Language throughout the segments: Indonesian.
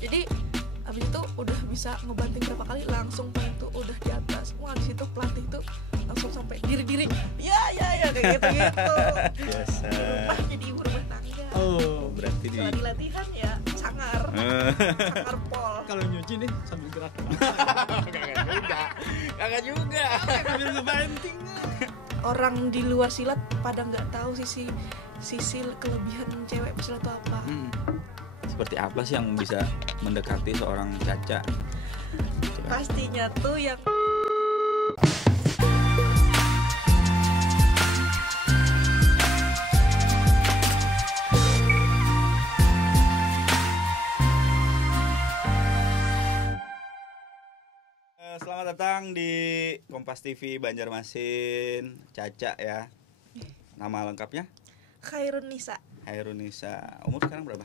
Jadi habis itu udah bisa ngebanting berapa kali langsung poin tuh udah di atas. Wah di situ pelatih tuh langsung sampai diri ya kayak gitu. Biasa. Berubah jadi ibu rumah tangga. Oh, berarti di Setelah latihan ya sangar pol. Kalau nyuci nih sambil gerak. Kagak juga. Sambil ngebanting. Orang di luar silat pada nggak tahu sisi kelebihan cewek pesilat itu apa. Seperti apa sih yang bisa mendekati seorang Caca? Coba. Pastinya tuh yang Selamat datang di Kompas TV Banjarmasin. Caca ya. Nama lengkapnya? Khairunisa. Hairunisa. Umur sekarang berapa?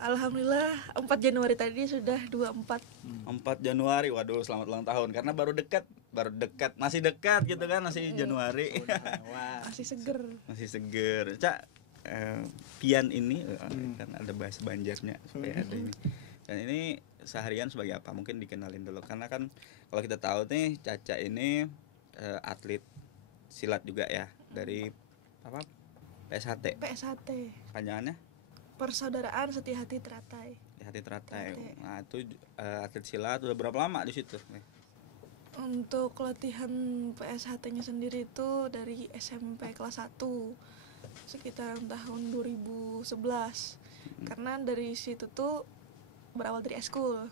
Alhamdulillah 4 Januari tadi sudah 24. 4 Januari. Waduh, selamat ulang tahun. Karena baru dekat, masih dekat gitu kan, masih Januari. Masih seger. Masih seger. Cak, pian ini kan ada bahasa Banjarnya supaya ada ini. Dan ini seharian sebagai apa? Mungkin dikenalin dulu. Karena kan kalau kita tahu nih Caca ini atlet silat juga ya, dari apa? PSHT. Panjangannya? Persaudaraan Setia Hati Teratai. Hati Teratai. Nah, itu atlet silat udah berapa lama di situ? Untuk latihan PSHT-nya sendiri itu dari SMP kelas 1 sekitar tahun 2011. Karena dari situ tuh berawal dari eskul.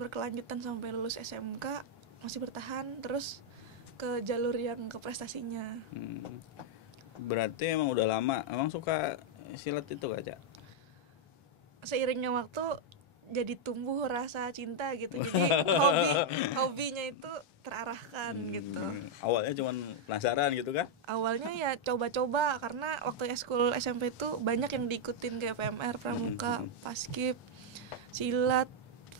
Berkelanjutan sampai lulus SMK masih bertahan terus ke jalur yang ke prestasinya. Berarti emang udah lama, emang suka silat itu gak, Cak? Seiringnya waktu jadi tumbuh rasa cinta gitu. Jadi hobinya itu terarahkan gitu. Awalnya cuman penasaran gitu kan? Awalnya ya coba-coba karena waktu eskul SMP itu banyak yang diikutin kayak PMR, Pramuka, Paskib, silat,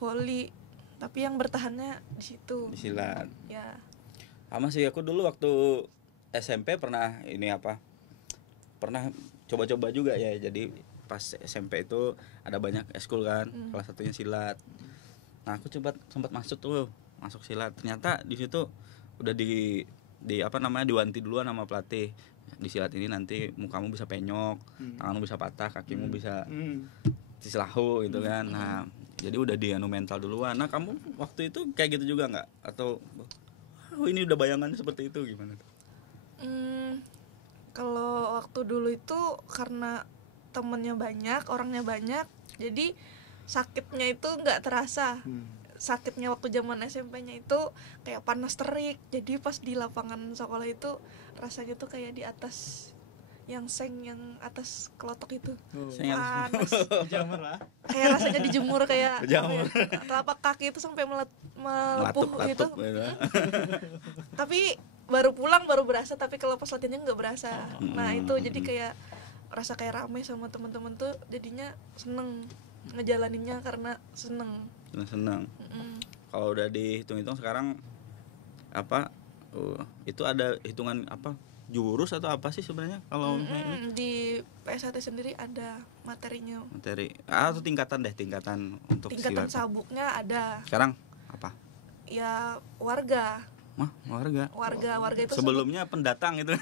voli. Tapi yang bertahannya di situ. Di silat. Ya. Sama sih aku dulu waktu SMP pernah coba-coba juga ya. Jadi pas SMP itu ada banyak eskul kan, salah satunya silat. Nah, aku sempat masuk silat. Ternyata di situ udah di diwanti duluan sama pelatih. Di silat ini nanti mukamu bisa penyok, tanganmu bisa patah, kakimu bisa disilahu gitu kan. Nah, jadi udah mental duluan. Nah, kamu waktu itu kayak gitu juga nggak? Atau ini udah bayangannya seperti itu gimana tuh? Kalau waktu dulu itu karena temennya banyak, orangnya banyak, jadi sakitnya itu nggak terasa. Sakitnya waktu zaman SMP-nya itu kayak panas terik. Jadi pas di lapangan sekolah itu rasanya tuh kayak di atas yang atas kelotok itu. Panas. Dijamur lah. Kayak rasanya dijemur kayak telapak kaki itu sampai melepuh gitu. Tapi baru pulang baru berasa, tapi kalau pas latihannya nggak berasa. Nah itu jadi kayak rasa kayak rame sama teman-teman tuh, jadinya seneng ngejalaninnya karena seneng. Kalau udah dihitung-hitung sekarang apa itu ada hitungan apa jurus atau apa sih sebenarnya kalau di PSHT sendiri ada materi atau tingkatan untuk tingkatan silat. sabuknya ada. Sekarang apa? Ya warga itu sebelumnya pendatang itu.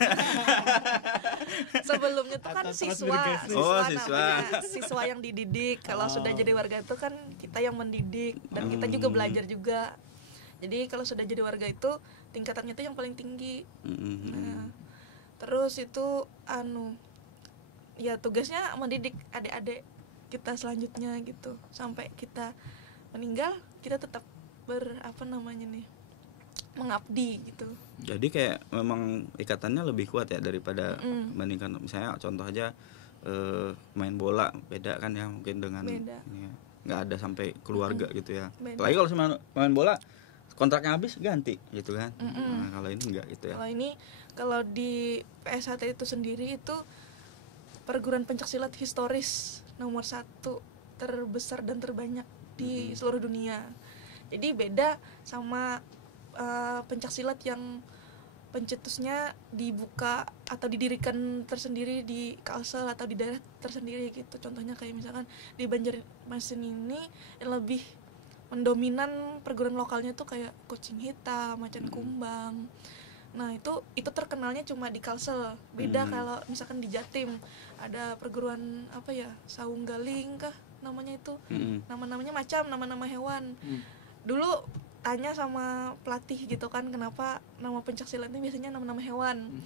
Sebelumnya tuh kan siswa namanya, siswa yang dididik. Kalau sudah jadi warga itu kan kita yang mendidik dan kita juga belajar juga. Jadi kalau sudah jadi warga itu tingkatannya itu yang paling tinggi. Nah, terus itu ya tugasnya mendidik adik-adik kita selanjutnya gitu sampai kita meninggal, kita tetap mengabdi gitu. Jadi kayak memang ikatannya lebih kuat ya daripada bandingkan misalnya contoh aja main bola, beda kan ya mungkin dengan nggak ada sampai keluarga gitu ya. Apalagi kalau main bola kontraknya habis ganti gitu kan. Nah, kalau ini enggak gitu ya. Kalau di PSHT itu sendiri itu perguruan pencaksilat historis nomor 1 terbesar dan terbanyak di seluruh dunia. Jadi beda sama pencaksilat yang pencetusnya dibuka atau didirikan tersendiri di Kalsel atau di daerah tersendiri gitu. Contohnya kayak misalkan di Banjarmasin ini yang lebih mendominan perguruan lokalnya tuh kayak Kucing Hitam, Macan Kumbang. Nah itu terkenalnya cuma di Kalsel. Beda kalau misalkan di Jatim ada perguruan apa ya, Saung Galing kah namanya itu. Nama-namanya macam nama-nama hewan. Dulu tanya sama pelatih gitu kan, kenapa nama pencaksilat ini biasanya nama-nama hewan.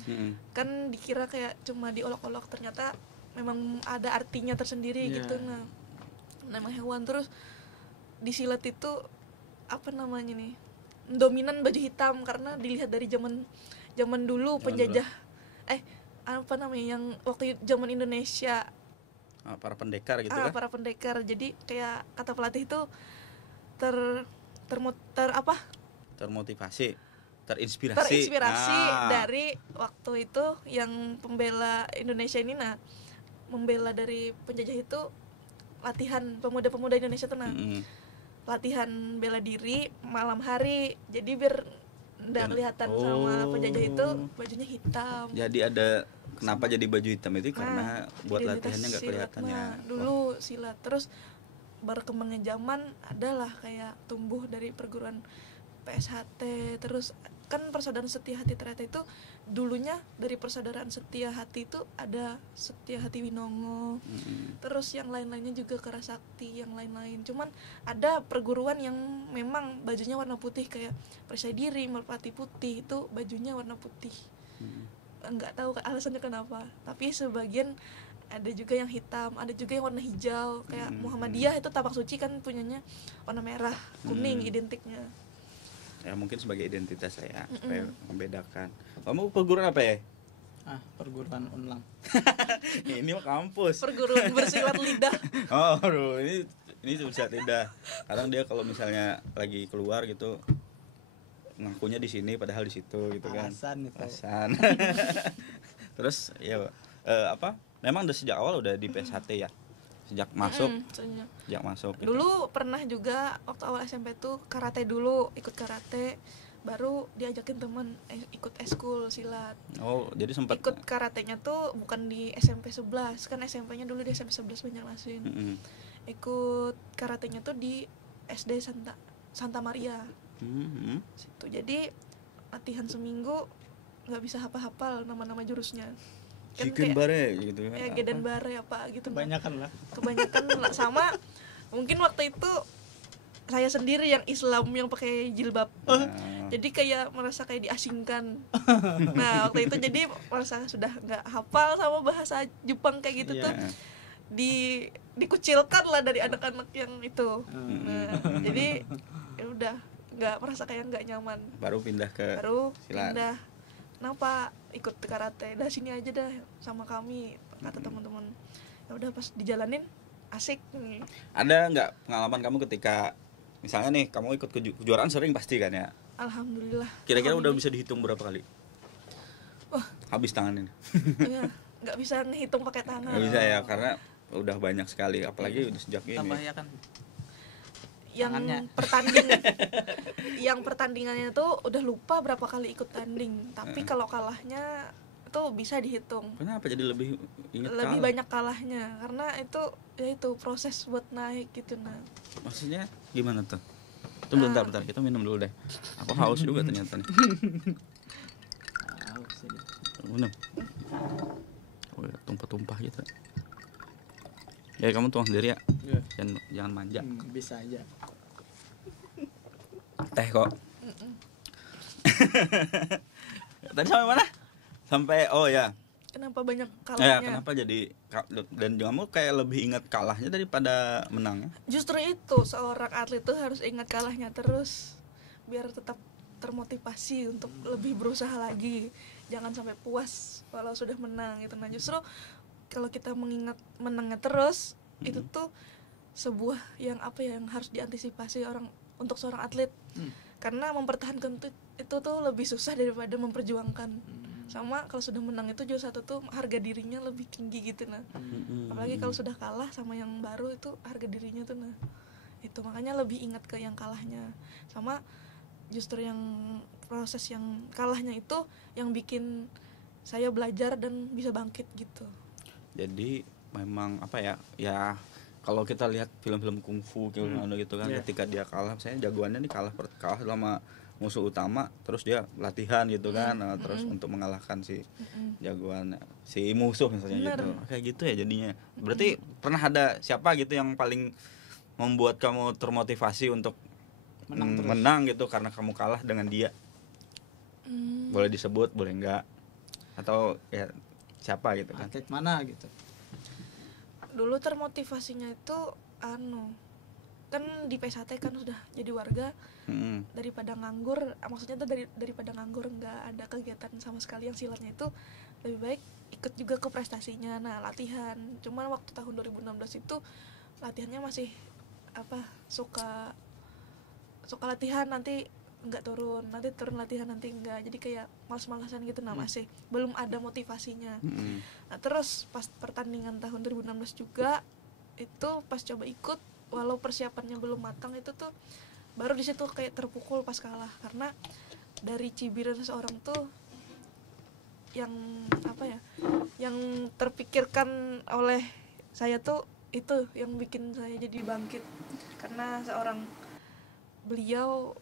Kan dikira kayak cuma diolok-olok, ternyata memang ada artinya tersendiri gitu. Nah, nama hewan. Terus di silat itu apa namanya nih, dominan baju hitam karena dilihat dari zaman dulu penjajah apa namanya yang waktu zaman Indonesia, para pendekar gitu kan. Para pendekar. Jadi kayak kata pelatih itu termotivasi, terinspirasi dari waktu itu yang pembela Indonesia ini. Nah, membela dari penjajah itu latihan pemuda-pemuda Indonesia tuh latihan bela diri malam hari, jadi biar nggak kelihatan sama penjajah itu bajunya hitam. Jadi ada kenapa jadi baju hitam itu karena buat latihannya nggak kelihatan ya. Dulu silat, terus berkembangnya zaman adalah kayak tumbuh dari perguruan PSHT, terus kan Persaudaraan Setia Hati ternyata itu dulunya dari Persaudaraan Setia Hati itu ada Setia Hati Winongo, terus yang lain-lainnya juga Kerasakti, yang lain-lain. Cuman ada perguruan yang memang bajunya warna putih kayak Perisai Diri, Merpati Putih itu bajunya warna putih. Nggak tahu alasannya kenapa, tapi sebagian ada juga yang hitam, ada juga yang warna hijau kayak Muhammadiyah itu Tapak Suci kan punyanya warna merah kuning identiknya. Ya mungkin sebagai identitas saya supaya membedakan. Kamu perguruan apa ya? Perguruan Unlang. Ini mah kampus. Perguruan bersilat lidah. Oh, aduh, ini bersilat lidah. Kadang dia kalau misalnya lagi keluar gitu ngakunya di sini padahal di situ gitu kan. Alasan. Terus ya memang dari sejak awal udah di PSHT ya. Sejak masuk. Sejak masuk. Gitu. Dulu pernah juga waktu awal SMP tuh karate dulu, ikut karate, baru diajakin teman ikut eskul silat. Oh, jadi sempat ikut karatenya tuh bukan di SMP 11, kan SMP-nya dulu di SMP 11 Banjarmasin. Ikut karatenya tuh di SD Santa Maria. Situ. Jadi latihan seminggu nggak bisa hafal nama-nama jurusnya. Kan Shiken bare gitu kan. Ya Gedan bare apa gitu. Kebanyakan lah. Sama mungkin waktu itu saya sendiri yang Islam yang pakai jilbab. Jadi kayak merasa kayak diasingkan. Nah, waktu itu jadi merasa sudah nggak hafal sama bahasa Jepang kayak gitu tuh. Dikucilkan lah dari anak-anak yang itu. Nah, jadi ya udah nggak merasa kayak nggak nyaman. Baru pindah silat. Kenapa ikut karate? Dah sini aja dah sama kami, kata teman-teman. Ya udah pas dijalanin asik. Ada nggak pengalaman kamu ketika misalnya nih kamu ikut kejuaraan sering pasti kan ya? Alhamdulillah. Kira-kira udah bisa dihitung berapa kali? Wah, habis tangan ini. Iya, nggak bisa ngitung pakai tangan. Nggak bisa ya karena udah banyak sekali, apalagi udah sejak ini. Tambah ya kan. Yang pertandingannya tuh udah lupa berapa kali ikut tanding, tapi kalau kalahnya itu bisa dihitung. Kenapa jadi lebih ingat lebih banyak kalahnya karena itu proses buat naik gitu. Nah, maksudnya gimana tuh? Tunggu bentar kita minum dulu deh. Aku haus juga ternyata nih. Haus ini. Minum. Oh, tumpah-tumpah gitu. Ya kamu tuang sendiri ya. Jangan manja. Bisa aja. Teh kok. Tadi sampai mana? Sampai kenapa banyak kalahnya? Kenapa jadi dan kamu kayak lebih ingat kalahnya daripada menangnya? Justru itu seorang atlet tuh harus ingat kalahnya terus biar tetap termotivasi untuk lebih berusaha lagi. Jangan sampai puas walau sudah menang gitu. Nah, justru kalau kita mengingat menangnya terus itu tuh sebuah yang harus diantisipasi untuk seorang atlet. Karena mempertahankan itu tuh lebih susah daripada memperjuangkan. Sama kalau sudah menang itu juga satu tuh harga dirinya lebih tinggi gitu. Nah, apalagi kalau sudah kalah sama yang baru itu harga dirinya tuh itu makanya lebih ingat ke yang kalahnya. Sama justru yang proses yang kalahnya itu yang bikin saya belajar dan bisa bangkit gitu. Jadi memang apa ya, ya kalau kita lihat film-film kungfu gitu kan, ketika dia kalah, misalnya jagoannya nih kalah sama musuh utama, terus dia latihan gitu kan, terus untuk mengalahkan si jagoan si musuh misalnya gitu, kayak gitu ya jadinya. Berarti pernah ada siapa gitu yang paling membuat kamu termotivasi untuk menang gitu karena kamu kalah dengan dia? Boleh disebut, boleh enggak, atau ya siapa gitu kan? Atlet mana gitu? Dulu termotivasinya itu kan di PSAT kan sudah jadi warga, daripada nganggur, maksudnya tuh daripada nganggur nggak ada kegiatan sama sekali yang silatnya, itu lebih baik ikut juga ke prestasinya. Nah, latihan, cuman waktu tahun 2016 itu latihannya masih suka latihan, nanti nggak turun, nanti turun latihan, nanti enggak, jadi kayak malas-malasan gitu. Nah, masih belum ada motivasinya. Nah, terus pas pertandingan tahun 2016 juga itu pas coba ikut, walau persiapannya belum matang, itu tuh baru di situ kayak terpukul pas kalah, karena dari cibiran seseorang tuh yang yang terpikirkan oleh saya tuh itu yang bikin saya jadi bangkit, karena seorang beliau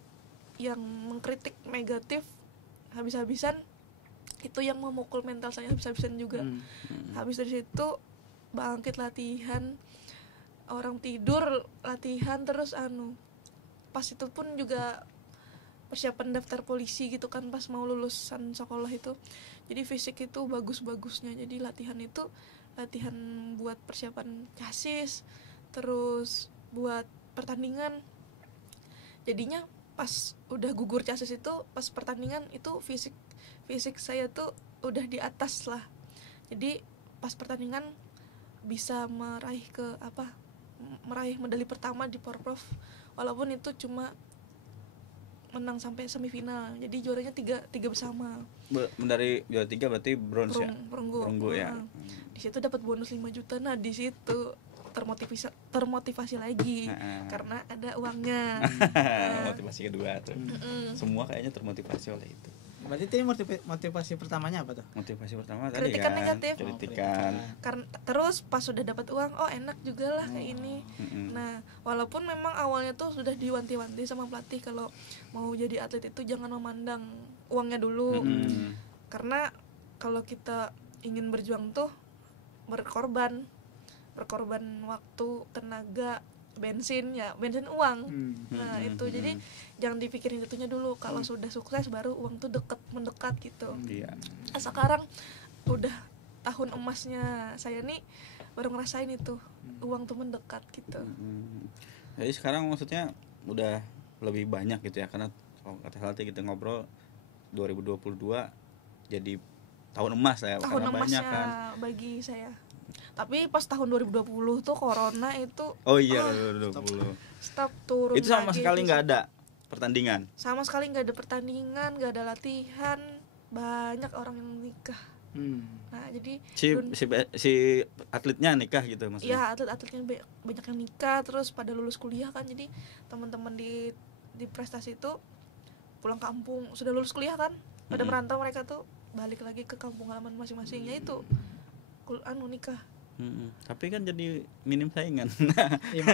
yang mengkritik negatif habis-habisan, itu yang memukul mental saya habis-habisan juga. Habis dari situ bangkit latihan, orang tidur latihan terus pas itu pun juga persiapan daftar polisi gitu kan, pas mau lulusan sekolah itu, jadi fisik itu bagus-bagusnya. Jadi latihan itu latihan buat persiapan CASIS, terus buat pertandingan. Jadinya pas udah gugur CASIS itu, pas pertandingan itu fisik saya tuh udah di atas lah. Jadi pas pertandingan bisa meraih medali pertama di Porprov, walaupun itu cuma menang sampai semifinal. Jadi juaranya tiga bersama. Dari juara 3 berarti bronze ya? Perunggu ya. Di situ dapat bonus 5 juta. Nah, di situ termotivasi lagi karena ada uangnya. Motivasi kedua tuh. Semua kayaknya termotivasi oleh itu. Berarti ini motivasi pertamanya apa tuh? Motivasi pertama tadi kritikan kan negatif. Kritikan. Terus pas sudah dapat uang, enak juga lah kayak ini. Nah, walaupun memang awalnya tuh sudah diwanti-wanti sama pelatih kalau mau jadi atlet itu jangan memandang uangnya dulu. Karena kalau kita ingin berjuang tuh berkorban waktu, tenaga, bensin uang. Nah, itu jadi jangan dipikirin itunya dulu. Kalau sudah sukses baru uang tuh mendekat gitu. Nah, sekarang udah tahun emasnya saya nih, baru ngerasain itu uang tuh mendekat gitu. Jadi sekarang maksudnya udah lebih banyak gitu ya, karena kalau kata Halti kita ngobrol 2022 jadi tahun emas ya, tahun karena emasnya banyak kan bagi saya. Tapi pas tahun 2020 tuh corona itu 2020 stop, turun itu sama lagi, sekali nggak ada pertandingan. Sama sekali nggak ada pertandingan, nggak ada latihan, banyak orang yang nikah. Nah, jadi si atletnya nikah gitu maksudnya. Iya, atlet-atletnya banyak yang nikah, terus pada lulus kuliah kan. Jadi teman-teman di prestasi itu pulang kampung, sudah lulus kuliah kan, pada merantau, mereka tuh balik lagi ke kampung halaman masing-masingnya itu nikah. Tapi kan jadi minim saingan. Ya,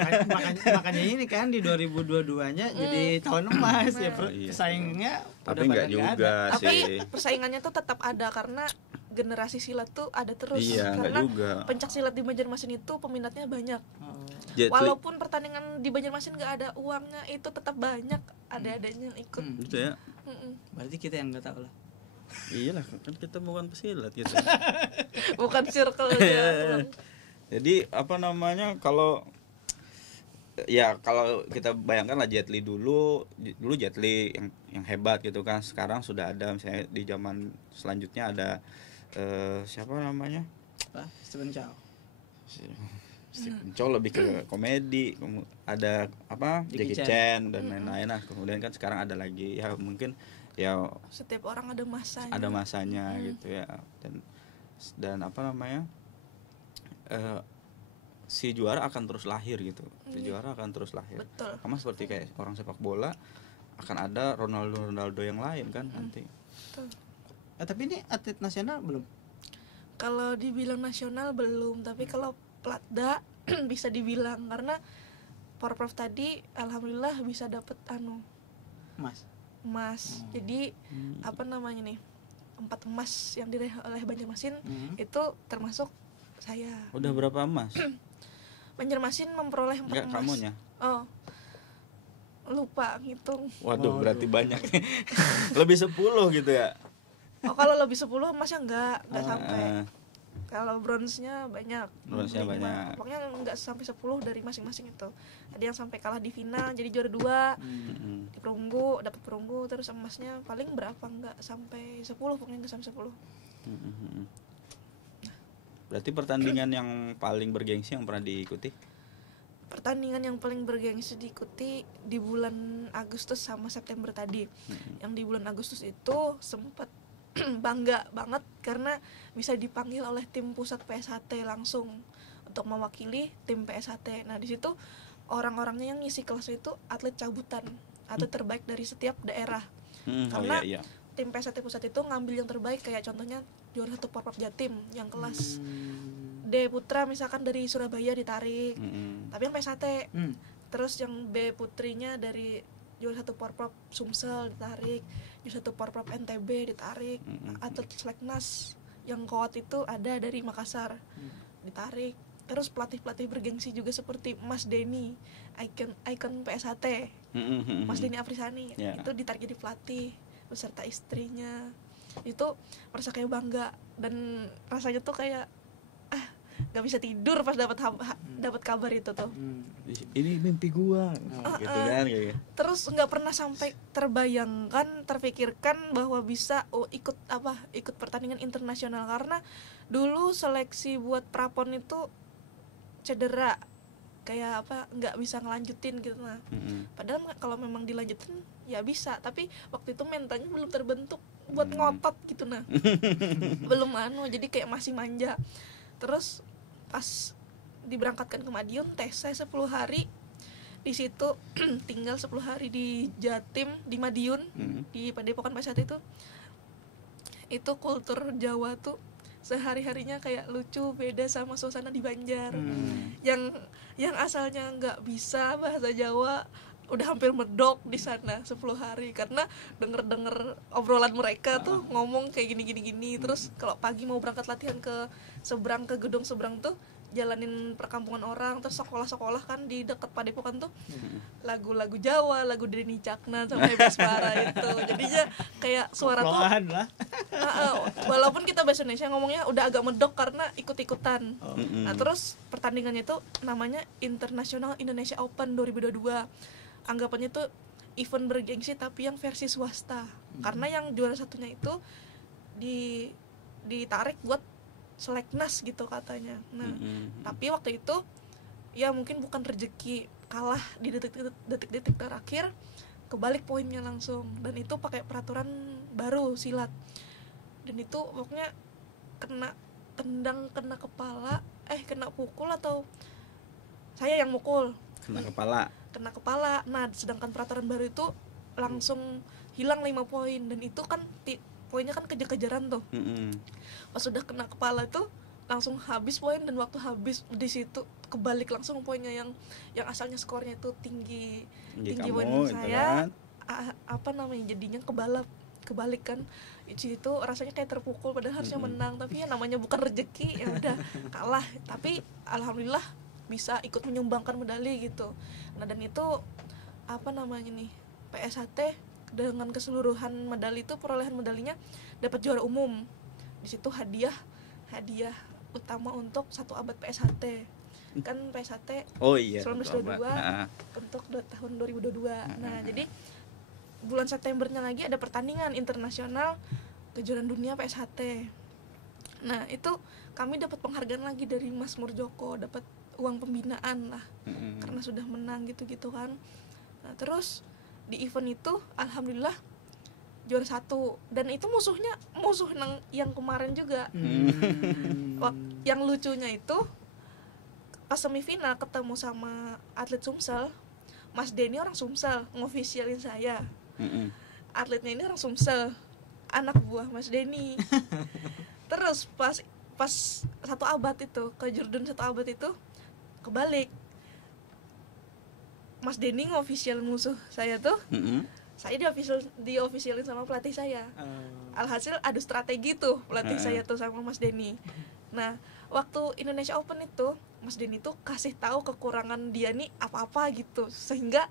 makanya ini kan di 2022-nya jadi tahun emas ya, pesaingnya tapi enggak juga sih. Tapi persaingannya tuh tetap ada karena generasi silat tuh ada terus. Karena pencak silat di Banjarmasin itu peminatnya banyak. Walaupun pertandingan di Banjarmasin nggak ada uangnya, itu tetap banyak ada-adanya yang ikut. Gitu ya. Berarti kita yang nggak tahu lah. Iyalah, kan kita bukan pesilat gitu. Bukan circle aja. Jadi kalau kita bayangkan lah Jet Li dulu Jet Li yang hebat gitu kan, sekarang sudah ada misalnya di zaman selanjutnya ada siapa namanya? Stephen Chow. Stephen Chow lebih ke komedi, ada Jackie Chan dan lain-lain. Nah, kemudian kan sekarang ada lagi ya, mungkin ya setiap orang ada masanya gitu ya, dan si juara akan terus lahir gitu. Si juara akan terus lahir. Betul. Sama seperti kayak orang sepak bola, akan ada Ronaldo yang lain kan nanti. Tapi ini atlet nasional belum? Kalau dibilang nasional belum, tapi kalau Platda bisa dibilang, karena Porprov tadi alhamdulillah bisa dapet emas. Jadi apa namanya nih, 4 emas yang diraih oleh Banjarmasin itu termasuk saya. Udah berapa emas? Banjarmasin memperoleh 4 emas. Enggak, kamunya? Oh, lupa ngitung. Waduh, berarti banyak. Lebih 10 gitu ya? Oh, kalau lebih 10 emasnya enggak sampai. Kalau bronze-nya banyak. Bronze-nya banyak. Pokoknya enggak sampai 10 dari masing-masing itu. Ada yang sampai kalah di final jadi juara 2. Di perunggu dapat perunggu, terus emasnya paling berapa, enggak sampai 10, pokoknya enggak sampai 10. Berarti pertandingan yang paling bergengsi yang pernah diikuti? Pertandingan yang paling bergengsi diikuti di bulan Agustus sama September tadi. Yang di bulan Agustus itu sempat bangga banget karena bisa dipanggil oleh tim pusat PSHT langsung untuk mewakili tim PSHT. Nah, di situ orang-orangnya yang ngisi kelas itu atlet cabutan, atlet terbaik dari setiap daerah. Karena tim PSHT pusat itu ngambil yang terbaik, kayak contohnya juara 1 Porprov Jatim yang kelas D Putra misalkan dari Surabaya ditarik. Tapi yang PSHT. Terus yang B Putrinya dari juara 1 Porprov Sumsel ditarik, juara 1 Porprov NTB ditarik. Atlet Seleknas yang kuat itu ada dari Makassar ditarik. Terus pelatih-pelatih bergengsi juga seperti Mas Denny, ikon PSHT, Mas Denny Afrisani, itu ditarik jadi pelatih beserta istrinya. Itu merasa kayak bangga, dan rasanya tuh kayak nggak bisa tidur pas dapat kabar itu tuh. Ini mimpi gua, gitu kan kayak. Terus nggak pernah sampai terbayangkan, terpikirkan bahwa bisa ikut pertandingan internasional, karena dulu seleksi buat prapon itu cedera, kayak nggak bisa ngelanjutin gitu. Nah, padahal kalau memang dilanjutin ya bisa, tapi waktu itu mentalnya belum terbentuk buat ngotot gitu. Nah, belum jadi kayak masih manja. Terus pas diberangkatkan ke Madiun, tes saya 10 hari di situ. Tinggal 10 hari di Jatim, di Madiun, di Padepokan PSHT itu kultur Jawa tuh sehari-harinya kayak lucu, beda sama suasana di Banjar. Yang asalnya nggak bisa bahasa Jawa udah hampir medok di sana 10 hari karena denger obrolan mereka tuh ngomong kayak gini. Terus kalau pagi mau berangkat latihan ke gedung seberang tuh jalanin perkampungan orang, terus sekolah-sekolah kan di dekat Padepokan tuh lagu-lagu Jawa, lagu Denny Cakna sampai Basmara itu. Jadinya kayak suara tuh walaupun kita bahasa Indonesia ngomongnya udah agak medok karena ikut-ikutan. Nah, terus pertandingannya itu namanya International Indonesia Open 2022. Anggapannya tuh event bergengsi tapi yang versi swasta. Karena yang juara satunya itu ditarik buat Seleknas gitu katanya. Nah, tapi waktu itu ya mungkin bukan rezeki, kalah di detik-detik terakhir, kebalik poinnya langsung, dan itu pakai peraturan baru silat. Dan itu pokoknya kena tendang, kena kepala, kena pukul atau saya yang mukul. Kena kepala. Nah, sedangkan peraturan baru itu langsung hilang 5 poin, dan itu kan poinnya kan kejar-kejaran tuh. Pas sudah kena kepala itu langsung habis poin, dan waktu habis di situ kebalik langsung poinnya, yang asalnya skornya itu tinggi poin saya kan? Jadinya kebalik kan. Di situ rasanya kayak terpukul, padahal harusnya menang, tapi ya namanya bukan rezeki, ya udah kalah. Tapi alhamdulillah bisa ikut menyumbangkan medali gitu. Nah, dan itu PSHT dengan keseluruhan medali itu, perolehan medalinya dapat juara umum. Di situ hadiah utama untuk 1 abad PSHT. Kan PSHT 1922 untuk tahun 2022. Nah, jadi bulan Septembernya lagi ada pertandingan internasional kejuaraan dunia PSHT. Nah, itu kami dapat penghargaan lagi dari Mas Murjoko, dapat uang pembinaan lah, karena sudah menang gitu kan. Nah, terus di event itu alhamdulillah juara 1, dan itu musuh yang kemarin juga. Yang lucunya itu pas semifinal ketemu sama atlet Sumsel, Mas Denny orang Sumsel ngofisialin saya. Atletnya ini orang Sumsel, anak buah Mas Denny. Terus pas 1 abad itu ke Jordan 1 abad itu kebalik, Mas Denny ngofficial musuh saya tuh, saya diofficialin sama pelatih saya. Alhasil adu strategi tuh pelatih saya tuh sama Mas Denny. Nah waktu Indonesia Open itu Mas Denny tuh kasih tahu kekurangan dia nih apa-apa gitu, sehingga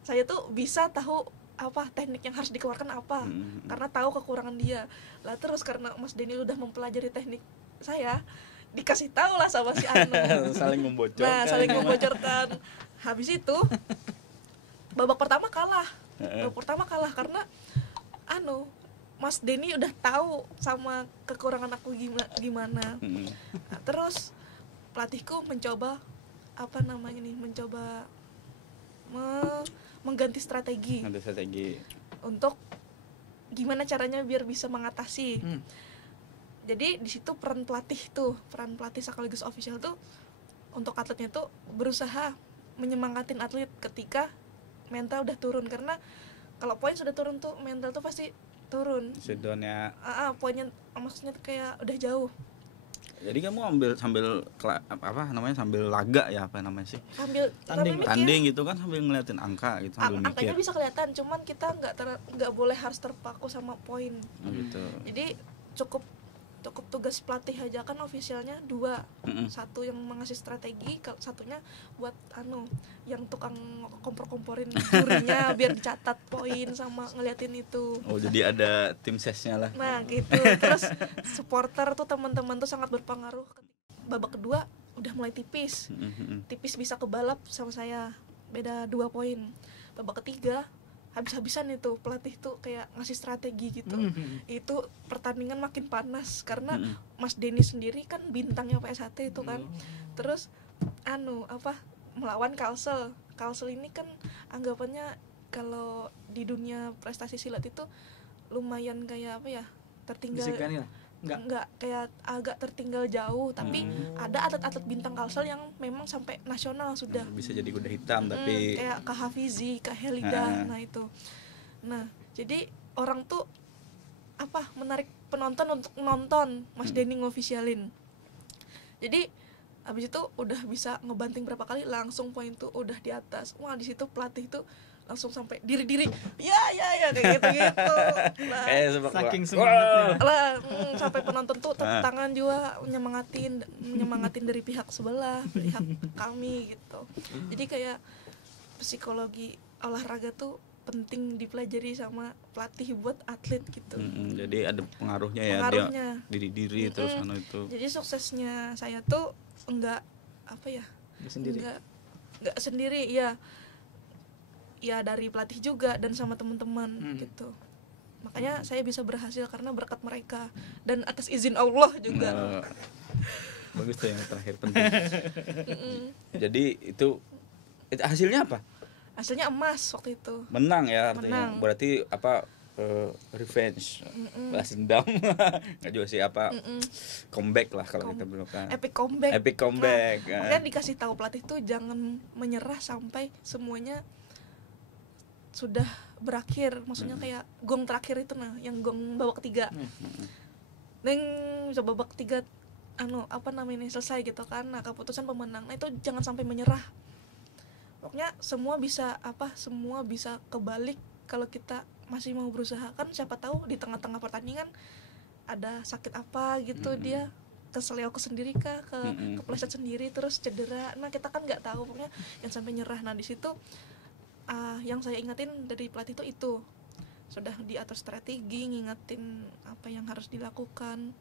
saya tuh bisa tahu apa teknik yang harus dikeluarkan apa, karena tahu kekurangan dia lah. Terus karena Mas Denny udah mempelajari teknik saya, dikasih tahu lah sama si Anu. saling membocorkan. Nah saling membocorkan. Habis itu babak pertama kalah karena Anu Mas Denny udah tahu sama kekurangan aku gimana. Nah, terus pelatihku mencoba mengganti strategi untuk gimana caranya biar bisa mengatasi. Jadi di situ peran pelatih sekaligus official tuh untuk atletnya tuh berusaha menyemangatin atlet ketika mental udah turun, karena kalau poin sudah turun tuh mental tuh pasti turun. Sedonnya. Poinnya maksudnya kayak udah jauh. Jadi kamu sambil laga ya, apa namanya sih? Sambil tanding gitu kan, sambil ngeliatin angka gitu, sambil mikir. Angkanya bisa kelihatan, cuman kita nggak boleh harus terpaku sama poin. Gitu. Jadi cukup tugas pelatih aja kan, ofisialnya 2. Satu yang mengasih strategi, satunya buat yang tukang kompor-komporin jurinya biar dicatat poin sama ngeliatin itu. Oh jadi ada tim sesnya lah. Nah gitu. Terus supporter tuh teman-teman tuh sangat berpengaruh. Babak kedua udah mulai tipis bisa kebalap sama saya, beda 2 poin. Babak ketiga habis-habisan itu pelatih tuh kayak ngasih strategi gitu. Itu pertandingan makin panas karena Mas Denny sendiri kan bintangnya PSHT itu kan. Terus melawan Kalsel ini kan anggapannya kalau di dunia prestasi silat itu lumayan kayak tertinggal. Enggak kayak agak tertinggal jauh, tapi ada atlet-atlet bintang Kalsel yang memang sampai nasional sudah. Bisa jadi kuda hitam tapi kayak Kak Hafizi, Kak Helida. Nah itu. Nah, jadi orang tuh menarik penonton untuk nonton Mas Denny ngofisialin. Jadi habis itu udah bisa ngebanting berapa kali, langsung poin tuh udah di atas. Wah, di situ pelatih tuh langsung sampai diri ya kayak gitu. Nah, saking semangatnya lah sampai penonton tuh tepuk tangan juga menyemangatin dari pihak sebelah, pihak kami gitu. Jadi kayak psikologi olahraga tuh penting dipelajari sama pelatih buat atlet gitu. Jadi ada pengaruhnya ya, dia diri terus itu. Jadi suksesnya saya tuh enggak sendiri ya dari pelatih juga dan sama teman-teman gitu. Makanya saya bisa berhasil karena berkat mereka dan atas izin Allah juga. Bagus tuh yang terakhir penting. Jadi itu hasilnya apa? Hasilnya emas waktu itu. Menang ya artinya. Menang. Berarti revenge, balas dendam. Nggak juga sih comeback lah kalau kita bilang kan. Epic comeback. Nah, makanya dikasih tahu pelatih tuh jangan menyerah sampai semuanya sudah berakhir, maksudnya kayak gong terakhir itu yang gong babak ketiga. Bisa babak ketiga selesai gitu kan. Nah, keputusan pemenang. Nah, itu jangan sampai menyerah. Pokoknya semua bisa kebalik kalau kita masih mau berusaha. Kan siapa tahu di tengah-tengah pertandingan ada sakit apa gitu, dia keseleo sendiri kah, kepleset sendiri terus cedera. Nah, kita kan nggak tahu, pokoknya yang sampai nyerah. Nah, di situ yang saya ingatin dari pelatih itu sudah diatur strategi, ngingetin apa yang harus dilakukan.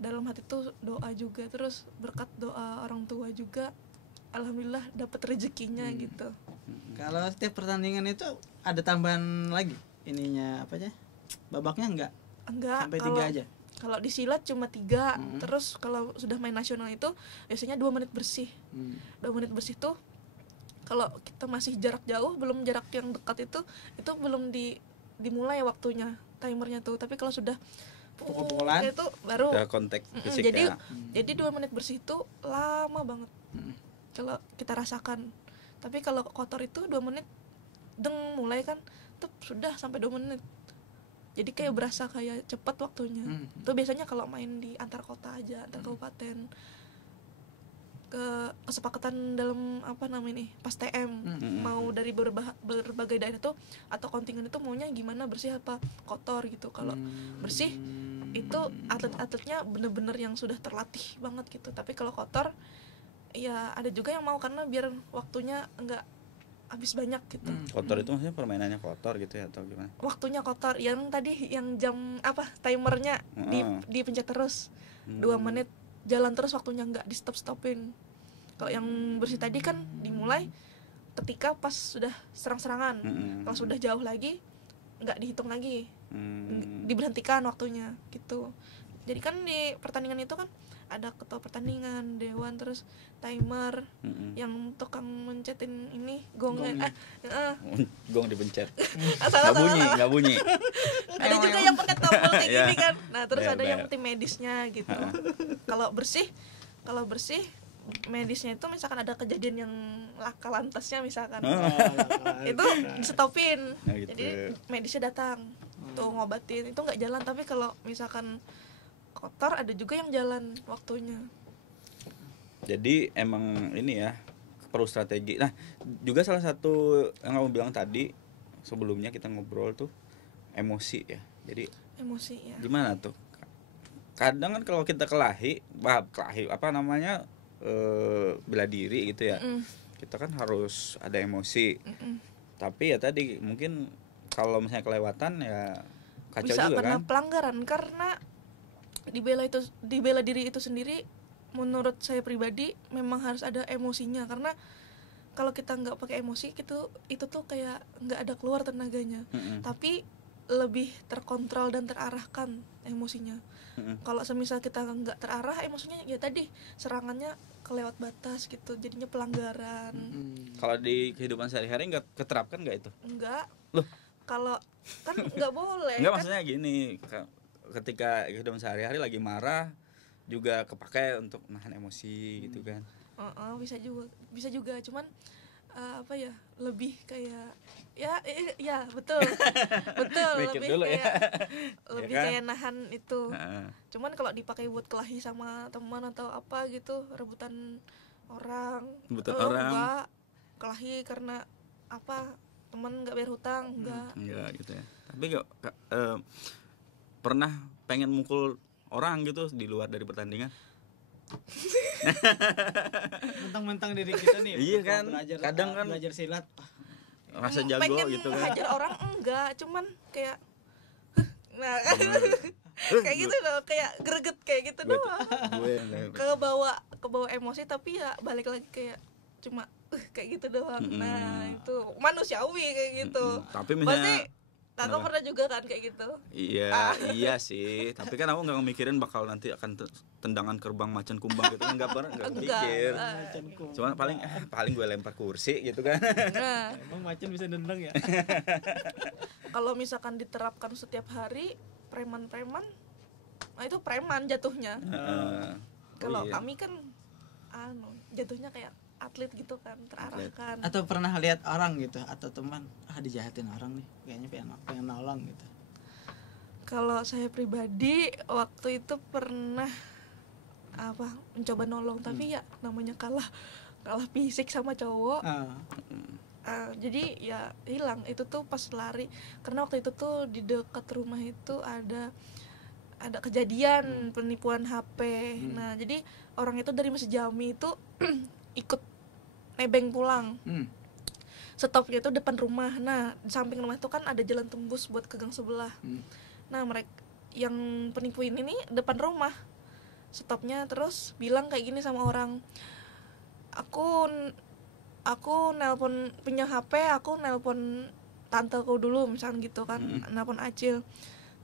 Dalam hati tuh doa juga, terus berkat doa orang tua juga alhamdulillah dapat rezekinya gitu. Kalau setiap pertandingan itu ada tambahan lagi babaknya enggak sampai 3 aja. Kalau di silat cuma 3. Terus kalau sudah main nasional itu biasanya 2 menit bersih. 2 menit bersih tuh kalau kita masih jarak jauh, belum jarak yang dekat itu belum dimulai waktunya, timernya tuh. Tapi kalau sudah pukul-pukulan itu baru udah kontak fisik. Jadi 2 menit bersih itu lama banget. Kalau kita rasakan. Tapi kalau kotor itu 2 menit mulai kan tuh sudah sampai 2 menit. Jadi kayak berasa kayak cepet waktunya. Itu biasanya kalau main di antar kota aja, antar kabupaten. Kesepakatan dalam apa namanya nih, pas TM mau dari berbagai daerah tuh atau kontingen itu maunya gimana, bersih apa kotor gitu. Kalau bersih itu atlet-atletnya bener-bener yang sudah terlatih banget gitu. Tapi kalau kotor ya ada juga yang mau karena biar waktunya enggak habis banyak gitu. Kotor itu maksudnya permainannya kotor gitu ya atau gimana? Waktunya kotor, yang tadi yang jam apa timernya dipencet terus 2 menit jalan terus, waktunya nggak di stopin. Kalau yang bersih tadi kan dimulai ketika pas sudah serang-serangan. Kalau sudah jauh lagi nggak dihitung lagi, diberhentikan waktunya gitu. Jadi kan di pertandingan itu kan ada ketua pertandingan, dewan, terus timer, yang tukang mencetin ini gongnya. Gong dipencet. Nggak bunyi. Ada juga yang pakai tombol kayak gini kan. Nah terus ada yang tim medisnya gitu. Kalau bersih medisnya itu misalkan ada kejadian yang laka lantasnya misalkan, itu di stopin. Gitu. Jadi medisnya datang tuh ngobatin, itu nggak jalan. Tapi kalau misalkan kotor ada juga yang jalan waktunya. Jadi emang ini ya perlu strategi. Nah juga salah satu yang kamu bilang tadi sebelumnya kita ngobrol tuh emosi ya. Jadi emosi ya. Gimana tuh? Kadang kan kalau kita kelahi apa namanya bela diri gitu ya, kita kan harus ada emosi. Tapi ya tadi mungkin kalau misalnya kelewatan ya kacau bisa juga kan. Bisa pelanggaran karena dibela diri itu sendiri menurut saya pribadi memang harus ada emosinya, karena kalau kita nggak pakai emosi itu tuh kayak nggak ada keluar tenaganya, tapi lebih terkontrol dan terarahkan emosinya. Kalau semisal kita nggak terarah emosinya, ya tadi serangannya kelewat batas gitu, jadinya pelanggaran. Kalau di kehidupan sehari-hari nggak keterapkan nggak itu? Nggak. Loh? Kalau kan nggak boleh. Nggak, kan? Maksudnya gini, ketika kehidupan sehari-hari lagi marah juga kepakai untuk nahan emosi gitu kan. Bisa juga cuman apa ya, lebih kayak ya betul lebih dulu kayak ya. lebih ya kan? Kayak nahan itu. Cuman kalau dipakai buat kelahi sama teman atau apa gitu, rebutan orang, enggak kelahi karena apa, teman nggak bayar hutang, enggak gitu ya. Tapi pernah pengen mukul orang gitu di luar dari pertandingan? Mentang-mentang diri kita nih iya kan, kadang kan belajar silat rasa jago pengen gitu kan. Hajar orang enggak, cuman kayak kayak gitu loh, kayak greget kayak gitu doang. Kebawa emosi, tapi ya balik lagi kayak cuma kayak gitu doang. Nah itu manusiawi kayak gitu. Tapi misalnya Kakak pernah juga kan kayak gitu? Iya sih. Tapi kan aku nggak mikirin bakal nanti akan tendangan kerbang macan kumbang gitu, nggak mikir. Cuma paling gue lempar kursi gitu kan. Emang macan bisa nendang ya? Kalau misalkan diterapkan setiap hari, preman-preman, nah itu preman jatuhnya. Kalau kami kan jatuhnya kayak atlet gitu kan, terarahkan. Atau pernah lihat orang gitu atau teman dijahatin orang nih, kayaknya pengen nolong gitu. Kalau saya pribadi waktu itu pernah mencoba nolong, tapi ya namanya kalah fisik sama cowok. Jadi ya hilang itu tuh pas lari, karena waktu itu tuh di dekat rumah itu ada kejadian penipuan HP. Nah jadi orang itu dari Masjid Jami itu ikut nebeng pulang. Stopnya itu depan rumah. Nah di samping rumah itu kan ada jalan tembus buat ke gang sebelah. Nah mereka yang penipu ini nih depan rumah stopnya, terus bilang kayak gini sama orang, aku nelpon punya HP, aku nelpon tanteku dulu misalkan gitu kan, nelpon Acil,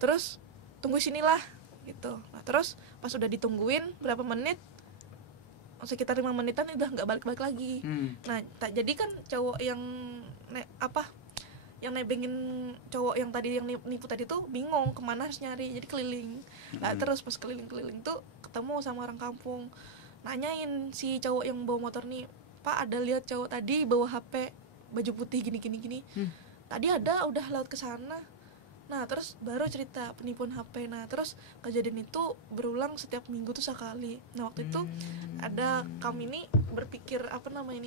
terus tunggu sinilah gitu. Nah terus pas udah ditungguin berapa menit, sekitar 5 menitan udah nggak balik lagi. Nah jadi kan cowok yang nebengin cowok yang tadi yang nipu tadi tuh bingung kemana harus nyari, jadi keliling. Nah terus pas keliling tuh ketemu sama orang kampung, nanyain si cowok yang bawa motor nih, Pak ada lihat cowok tadi bawa HP baju putih gini. Tadi ada udah lewat ke sana. Nah terus baru cerita penipuan HP. Nah terus kejadian itu berulang setiap minggu tuh sekali. Nah waktu itu ada kami ini berpikir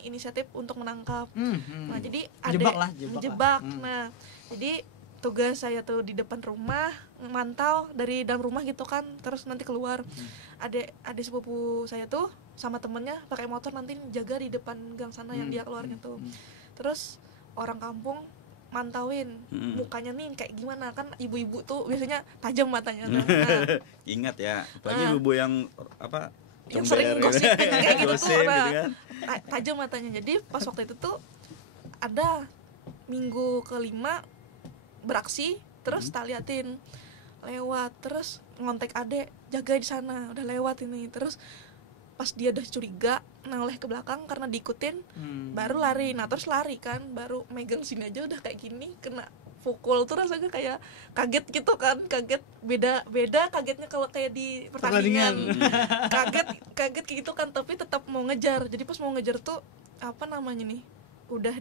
inisiatif untuk menangkap. Nah jadi ada jebak. Nah jadi tugas saya tuh di depan rumah mantau dari dalam rumah gitu kan, terus nanti keluar adik sepupu saya tuh sama temennya pakai motor nanti jaga di depan gang sana yang dia keluarnya tuh. Terus orang kampung mantauin mukanya nih kayak gimana, kan ibu-ibu tuh biasanya tajam matanya. Nah, ingat ya, apalagi ibu yang yang sering gosip kayak gitu tuh, gitu kan? tajam matanya. Jadi pas waktu itu tuh ada minggu kelima beraksi, terus tak liatin lewat, terus ngontek adek jaga di sana udah lewat ini. Terus pas dia udah curiga noleh ke belakang karena diikutin, baru lari. Nah terus lari kan, baru megang sini aja udah kayak gini, kena pukul tuh rasanya kayak kaget gitu kan, kaget beda kagetnya kalau kayak di pertandingan. kaget kayak gitu kan, tapi tetap mau ngejar. Jadi pas mau ngejar tuh udah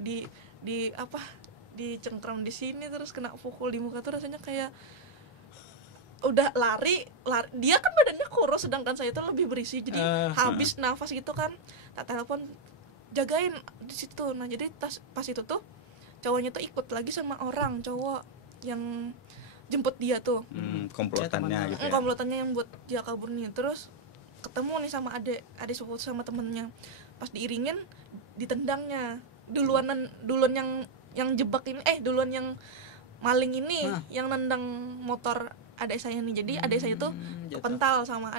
dicengkram di sini, terus kena pukul di muka tuh rasanya kayak udah lari dia kan badannya kurus sedangkan saya tuh lebih berisi, jadi habis nafas gitu kan. Tak telepon jagain di situ. Nah jadi pas itu tuh cowoknya tuh ikut lagi sama orang cowok yang jemput dia tuh, komplotannya gitu ya. Komplotannya yang buat dia kabur nih. Terus ketemu nih sama adik sepupu sama temennya, pas diiringin ditendangnya duluan yang jebak ini, duluan yang maling ini yang nendang motor adik saya nih. Jadi adik saya tuh kepental sama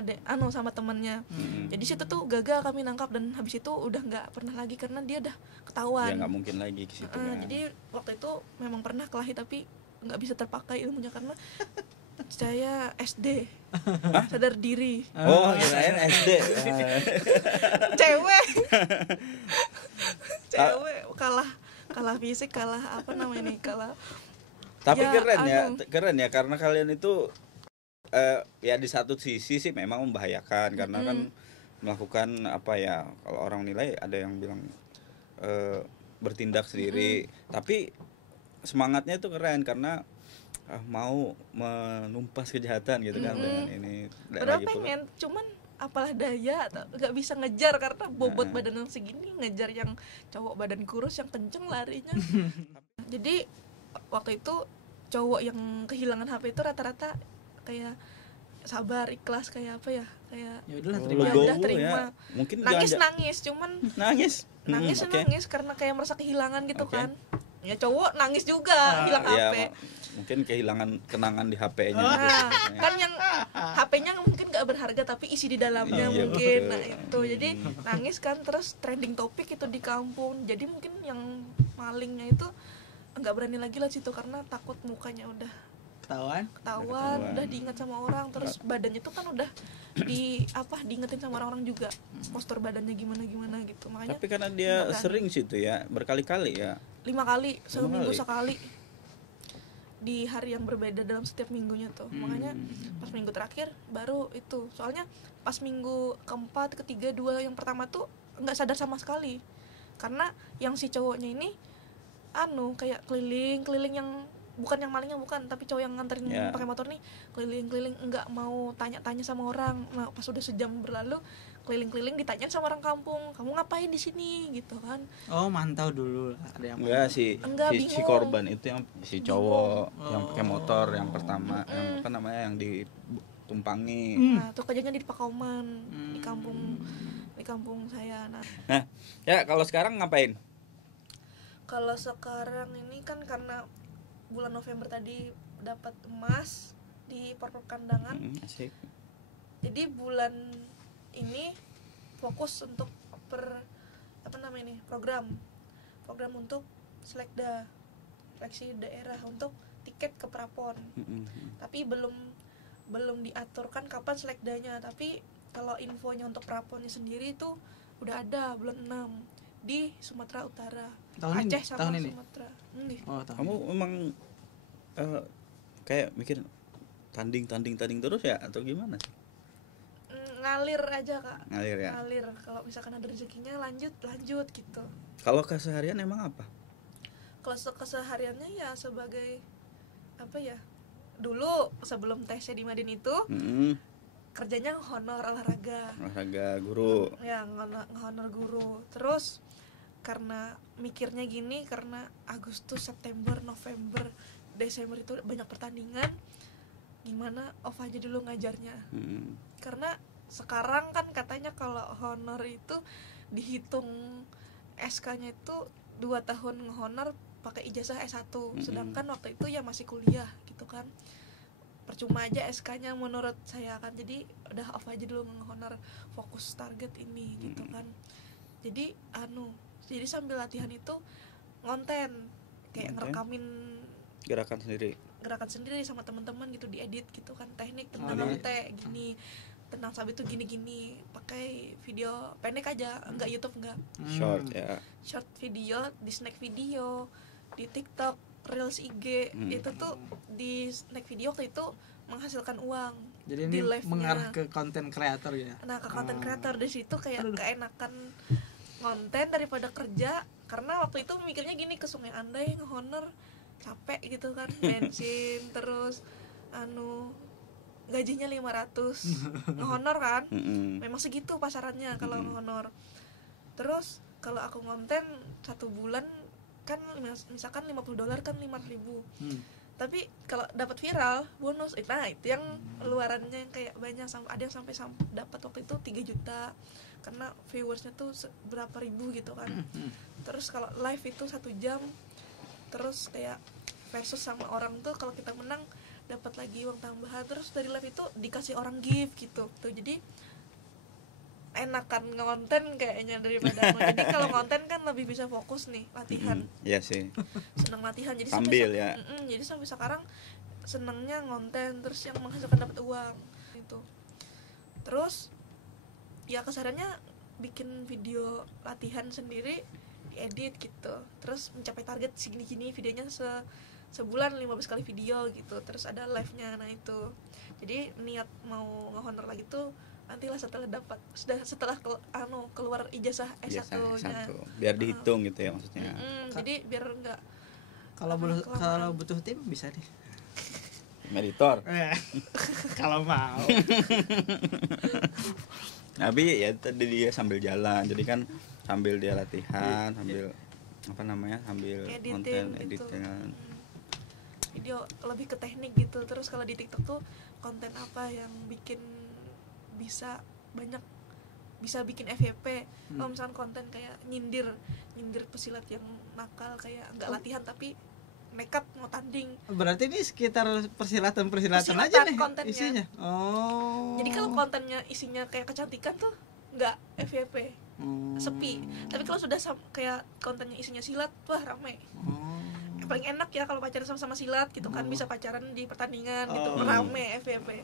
sama temannya. Jadi situ tuh gagal kami nangkap, dan habis itu udah nggak pernah lagi karena dia udah ketahuan. Ya nggak mungkin lagi ke situ kan. Jadi waktu itu memang pernah kelahi tapi nggak bisa terpakai ilmunya karena saya SD. Sadar diri. Oh, kirain SD. Cewek kalah fisik, kalah kalah. Tapi keren ya karena kalian itu ya di satu sisi sih memang membahayakan karena kan melakukan kalau orang nilai ada yang bilang bertindak sendiri, tapi semangatnya itu keren karena mau menumpas kejahatan gitu kan dengan ini. Udah pengen cuman apalah daya nggak bisa ngejar karena bobot badan yang segini, ngejar yang cowok badan kurus yang kenceng larinya. Jadi waktu itu cowok yang kehilangan HP itu rata-rata kayak sabar, ikhlas, kayak kayak ya udahlah terima. Mungkin nangis cuman nangis karena kayak merasa kehilangan gitu kan. Ya cowok nangis juga hilang HP. Mungkin kehilangan kenangan di HP-nya. Kan yang HP-nya mungkin nggak berharga tapi isi di dalamnya mungkin. Nah itu jadi nangis kan, terus trending topik itu di kampung. Jadi mungkin yang malingnya itu nggak berani lagi lah situ karena takut mukanya udah ketahuan, udah diingat sama orang, terus badannya tuh kan udah diingetin sama orang-orang juga postur badannya gimana gitu. Makanya tapi karena dia sering situ ya, berkali-kali ya, 5 kali seminggu sekali di hari yang berbeda dalam setiap minggunya tuh. Makanya pas minggu terakhir baru itu, soalnya pas minggu keempat, ketiga, 2 yang pertama tuh nggak sadar sama sekali karena yang si cowoknya ini kayak keliling yang bukan yang malingnya bukan, tapi cowok yang nganterin pakai motor nih keliling nggak mau tanya-tanya sama orang. Nah pas udah sejam berlalu keliling ditanyain sama orang kampung, kamu ngapain di sini gitu kan. Mantau dulu ada yang si korban itu yang si cowok yang pakai motor yang pertama yang ditumpangi. Nah tuh kejadiannya di Pakauman, di kampung saya. Nah ya kalau sekarang ngapain? Kalau sekarang ini kan karena bulan November tadi dapat emas di Porprov Kandangan. Asik. Jadi bulan ini fokus untuk program untuk seleksi daerah untuk tiket ke Prapon. Tapi belum diaturkan kapan selekdanya, tapi kalau infonya untuk Praponnya sendiri itu udah ada bulan 6 di Sumatera Utara, Aceh sama Sumatera. Kamu memang kayak mikir tanding terus ya atau gimana sih? Ngalir aja Kak. Ngalir ya. Kalau misalkan ada rezekinya lanjut gitu. Kalau keseharian emang apa? Kalau kesehariannya ya sebagai apa ya, dulu sebelum tesnya di Madin itu kerjanya honor olahraga guru ya, honor guru. Terus karena mikirnya gini, karena Agustus, September, November, Desember itu banyak pertandingan, gimana off aja dulu ngajarnya. Karena sekarang kan katanya kalau honor itu dihitung SK-nya itu 2 tahun ngehonor pakai ijazah S1, sedangkan waktu itu ya masih kuliah gitu kan, percuma aja SK-nya menurut saya kan. Jadi udah off aja dulu ngehonor, fokus target ini gitu kan. Jadi sambil latihan itu ngonten kayak ngerekamin gerakan sendiri sama teman-teman gitu, diedit gitu kan, teknik tendang lonte gini, tendang sabit tuh gini pakai video pendek aja, enggak YouTube, enggak short video, di snack video, di TikTok, Reels IG. Itu tuh di snack video waktu itu menghasilkan uang. Jadi ini mengarah ke konten kreator ya. Nah, ke konten kreator di situ kayak keenakan konten daripada kerja, karena waktu itu mikirnya gini, ke Sungai Andai ngehonor capek gitu kan, bensin terus gajinya 500 ngehonor kan, memang segitu pasarannya kalau ngehonor. Terus kalau aku ngonten 1 bulan kan misalkan $50 kan 5.000. Tapi kalau dapat viral bonus, nah itu yang luarannya yang kayak banyak, ada yang sampai dapat waktu itu 3 juta karena viewersnya tuh berapa ribu gitu kan. Terus kalau live itu 1 jam, terus kayak versus sama orang tuh kalau kita menang dapat lagi uang tambahan. Terus dari live itu dikasih orang gift gitu tuh, jadi enakan ngonten kayaknya daripada jadi kalau ngonten kan lebih bisa fokus nih latihan. Iya sih, seneng latihan, jadi sambil jadi sampai sekarang senengnya ngonten, terus yang menghasilkan dapat uang itu. Terus ya kesadarannya bikin video latihan sendiri, diedit gitu, terus mencapai target segini-gini videonya, sebulan 15 kali video gitu, terus ada live-nya. Nah itu jadi niat mau ngehonor lagi tuh nantilah setelah keluar ijazah S1-nya. Biar dihitung gitu ya maksudnya. Jadi biar enggak, kalau butuh tim bisa nih meditor kalau mau. Tapi ya tadi dia sambil jalan, jadi kan sambil dia latihan, sambil sambil konten editing video, lebih ke teknik gitu. Terus kalau di TikTok tuh konten apa yang bikin bisa bikin FYP. Kalau misalkan konten kayak nyindir pesilat yang nakal, kayak nggak latihan tapi nekat mau tanding. Berarti ini sekitar persilatan aja nih kontennya. Isinya. Jadi kalau kontennya isinya kayak kecantikan tuh nggak FYP, sepi. Tapi kalau sudah kayak kontennya isinya silat, wah rame. Paling enak ya kalau pacaran sama silat gitu kan, bisa pacaran di pertandingan gitu, rame FYP.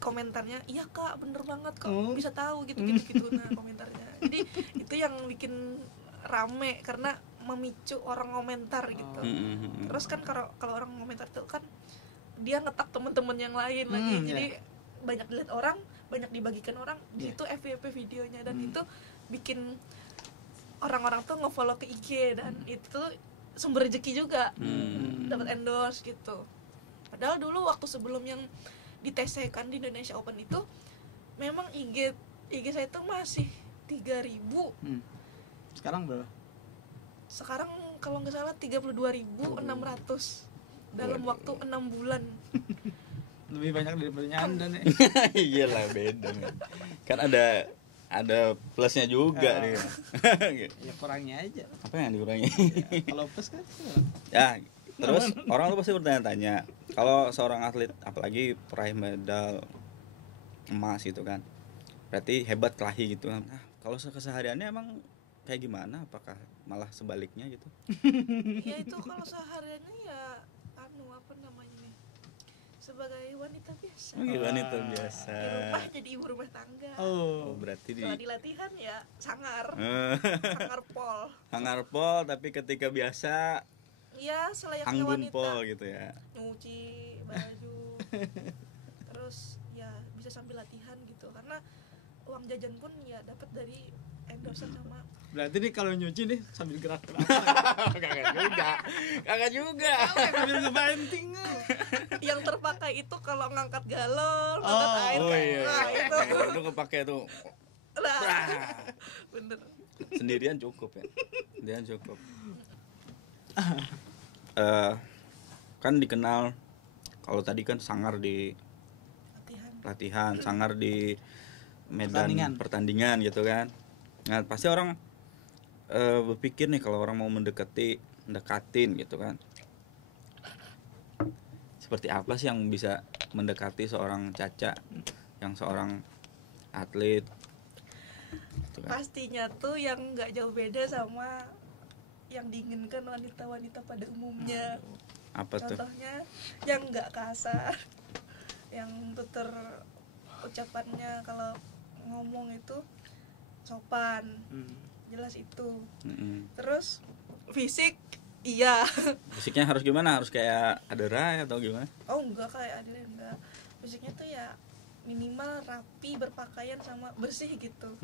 Komentarnya, iya kak bener banget kok bisa tahu gitu. Nah komentarnya, jadi itu yang bikin rame karena memicu orang komentar gitu. Terus kan kalau orang komentar itu kan dia ngetak teman-teman yang lain lagi, jadi banyak dilihat orang, banyak dibagikan orang, di situ FYP videonya, dan itu bikin orang-orang tuh nge-follow ke IG, dan itu sumber rezeki juga, dapat endorse gitu. Padahal dulu waktu sebelum yang di TC kan di Indonesia Open itu memang IG saya itu masih 3.000. Sekarang berapa? Sekarang kalau nggak salah 32.600 dalam waktu 6 bulan. Lebih banyak daripada Anda nih. Iyalah beda nih. Kan ada plusnya juga nih. Ya kurangnya aja. Apa yang dikurangi? Kalau plus kan. Ya, terus orang tuh pasti bertanya-tanya, kalau seorang atlet apalagi peraih medal emas gitu kan, berarti hebat kelahi gitu kan. Nah, kalau kesehariannya emang kayak gimana? Apakah malah sebaliknya gitu? Ya itu kalau sehariannya ya apa namanya nih, sebagai wanita biasa. Wanita biasa. Di rumah jadi ibu rumah tangga. Berarti kalau di latihan ya sangar pol. Sangar pol, tapi ketika biasa ya selayaknya anggun wanita. Pol gitu ya. Nyuci baju. Terus ya bisa sambil latihan gitu, karena uang jajan pun ya dapat dari endorse sama Berarti nih kalau nyuci nih sambil gerak-gerak. Kagak juga. Sambil ngebanting. Yang terpakai itu kalau ngangkat galon, ngangkat air Oh kan. iya. Nah, itu. Itu kepake tuh. Nah, bener. Sendirian cukup ya. Sendirian cukup. Kan dikenal kalau tadi kan sangar di latihan, sangar di medan pertandingan gitu kan. Nah, pasti orang berpikir nih kalau orang mau mendekatin gitu kan. Seperti apa sih yang bisa mendekati seorang Caca yang seorang atlet gitu kan. Pastinya tuh yang nggak jauh beda sama yang diinginkan wanita-wanita pada umumnya. Apa tuh? Contohnya yang nggak kasar, yang tutur ucapannya kalau ngomong itu sopan, jelas itu. Terus fisik, iya. Fisiknya harus gimana? Harus kayak Adera atau gimana? Oh enggak, kayak ada enggak. Fisiknya tuh ya minimal rapi, berpakaian sama bersih gitu.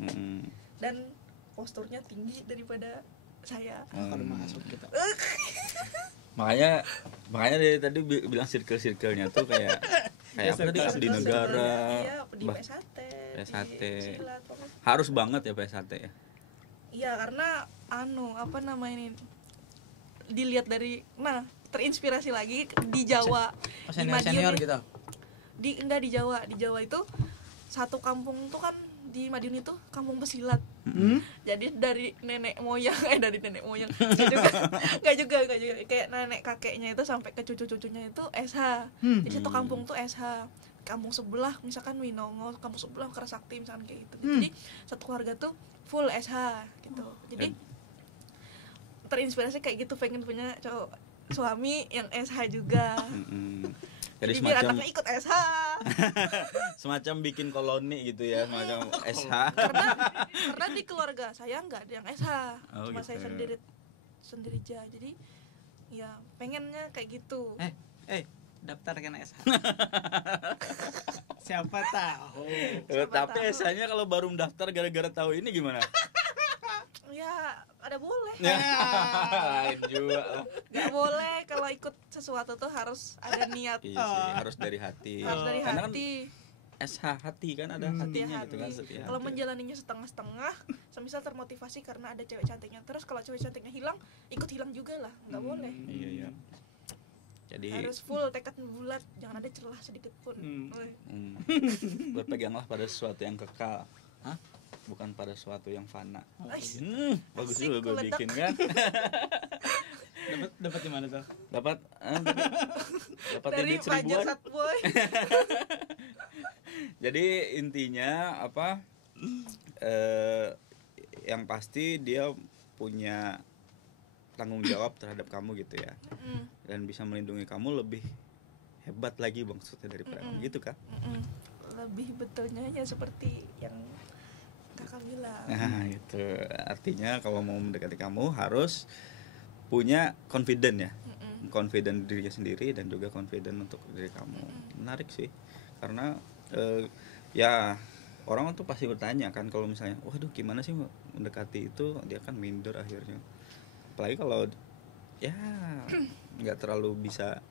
Dan posturnya tinggi daripada saya. Kalau masuk kita. Makanya dari tadi bilang circle-circle-nya tuh kayak apa tadi abdi negara, iya, di PSAT, di silat, harus banget ya PSAT ya. Iya, karena apa namanya ini, dilihat dari terinspirasi lagi di Jawa, di Senior Madiun gitu. Enggak, di Jawa itu satu kampung tuh kan, di Madiun itu kampung pesilat. Jadi dari nenek moyang nggak juga kayak nenek kakeknya itu sampai ke cucu-cucunya itu SH. Jadi satu kampung tuh SH. Kampung sebelah misalkan Winongo, kampung sebelah Kerasakti misalkan kayak gitu. Jadi satu keluarga tuh full SH gitu. Jadi terinspirasi kayak gitu, pengen punya cowok suami yang SH juga. Jadi biar anaknya ikut SH. Semacam bikin koloni gitu ya, semacam SH. Karena di keluarga saya nggak ada yang SH, cuma gitu. saya sendiri aja. Jadi ya pengennya kayak gitu. Daftar kan SH. Siapa tahu. Tapi SH-nya kalau baru mendaftar gara-gara tahu ini gimana? Ya ada boleh. Lain juga. Gak boleh, kalau ikut sesuatu tuh harus ada niat. Iya sih, harus dari hati. Harus dari karena hati. Kan SH hati kan ada hatinya gitu kan. Kalau menjalaninya setengah-setengah, semisal termotivasi karena ada cewek cantiknya, terus kalau cewek cantiknya hilang, ikut hilang juga lah, nggak boleh. Iya. Jadi harus full tekad bulat, jangan ada celah sedikit pun. Berpeganglah pada sesuatu yang kekal. Bukan pada sesuatu yang fana. Bagus juga gue bikin kan. Dapat di mana tuh? Dapat dari pelajar Satboy. Jadi intinya apa? Yang pasti dia punya tanggung jawab terhadap kamu gitu ya. Dan bisa melindungi kamu lebih hebat lagi maksudnya daripada kamu gitu kan? Lebih betulnya ya seperti yang kakak bilang. Nah itu artinya kalau mau mendekati kamu harus punya confident ya, confident dirinya sendiri dan juga confident untuk diri kamu. Menarik sih, karena ya orang tuh pasti bertanya kan kalau misalnya, waduh gimana sih mendekati itu, dia kan minder akhirnya. Apalagi kalau ya nggak terlalu bisa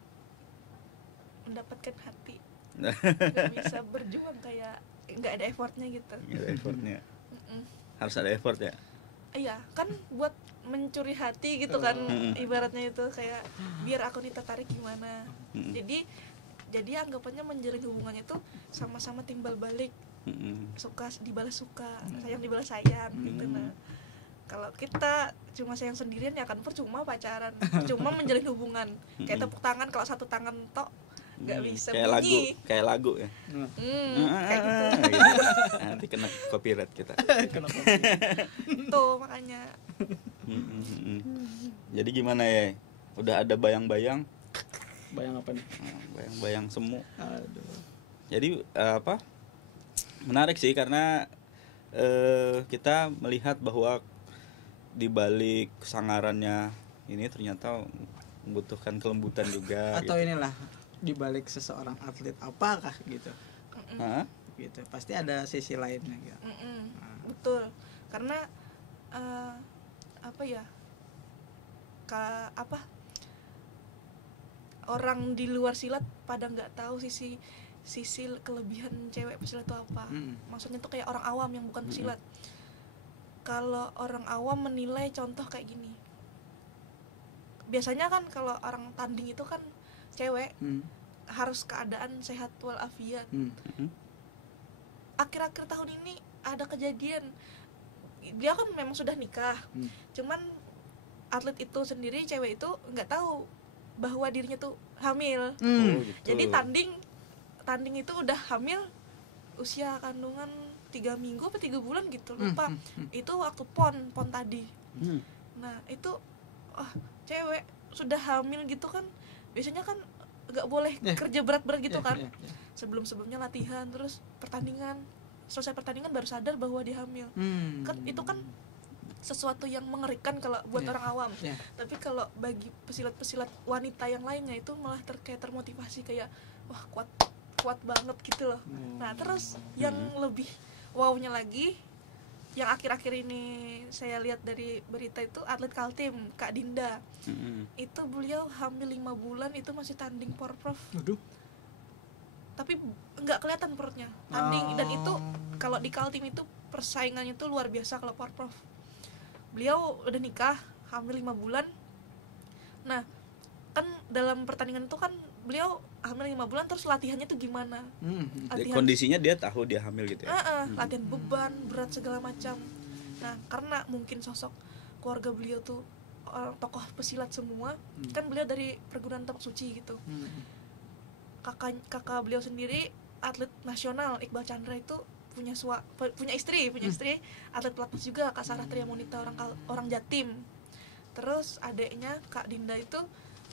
mendapatkan hati, nggak bisa berjuang kayak nggak ada effortnya gitu. Nggak ada effortnya. Harus ada effort ya. Iya kan, buat mencuri hati gitu kan, ibaratnya itu kayak biar aku tertarik gimana. Jadi anggapannya menjalin hubungannya tuh sama-sama timbal balik, suka dibalas suka, sayang dibalas sayang gitu. Nah kalau kita cuma sayang sendirian ya kan percuma pacaran, percuma menjalin hubungan. Kayak tepuk tangan, kalau satu tangan tok nggak bisa kayak bunyi. Kayak lagu ya. Kayak gitu. Nanti kena copyright kita. Tuh makanya. Jadi gimana ya? Udah ada bayang-bayang? Bayang apa nih? Bayang-bayang semu. Aduh. Jadi apa? Menarik sih karena kita melihat bahwa di balik kesangarannya ini ternyata membutuhkan kelembutan juga. Atau gitu. Inilah di balik seseorang atlet apakah gitu. Hah? Gitu. Pasti ada sisi lainnya gitu. Betul. Karena apa ya, orang di luar silat pada nggak tahu sisi kelebihan cewek pesilat itu apa. Maksudnya tuh kayak orang awam yang bukan pesilat. Kalau orang awam menilai contoh kayak gini, biasanya kan kalau orang tanding itu kan cewek harus keadaan sehat walafiat. Akhir-akhir tahun ini ada kejadian, dia kan memang sudah nikah, cuman atlet itu sendiri, cewek itu nggak tahu bahwa dirinya tuh hamil. Gitu. Jadi tanding itu udah hamil usia kandungan 3 minggu apa 3 bulan gitu, lupa. Itu waktu pon tadi. Nah itu cewek sudah hamil gitu kan, biasanya kan nggak boleh kerja berat-berat gitu kan. Sebelumnya latihan, terus pertandingan, selesai pertandingan baru sadar bahwa dia hamil. Kan itu kan sesuatu yang mengerikan kalau buat orang awam. Tapi kalau bagi pesilat-pesilat wanita yang lainnya itu malah kayak termotivasi, kayak wah kuat banget gitu loh. Nah terus yang lebih wownya lagi, yang akhir-akhir ini saya lihat dari berita itu atlet Kaltim Kak Dinda. Itu beliau hamil 5 bulan itu masih tanding porprov. Tapi nggak kelihatan perutnya tanding. Dan itu kalau di Kaltim itu persaingannya tuh luar biasa kalau porprov. Beliau udah nikah, hamil 5 bulan. Nah kan dalam pertandingan itu kan beliau hamil 5 bulan, terus latihannya tuh gimana? Kondisinya dia tahu dia hamil gitu ya? Latihan beban, berat segala macam. Nah karena mungkin sosok keluarga beliau tuh orang tokoh pesilat semua, kan beliau dari perguruan Tapak Suci gitu. Kakak beliau sendiri atlet nasional, Iqbal Chandra itu punya istri atlet pelatnas juga, Kak Sarah Triamonita, orang Jatim. Terus adeknya Kak Dinda itu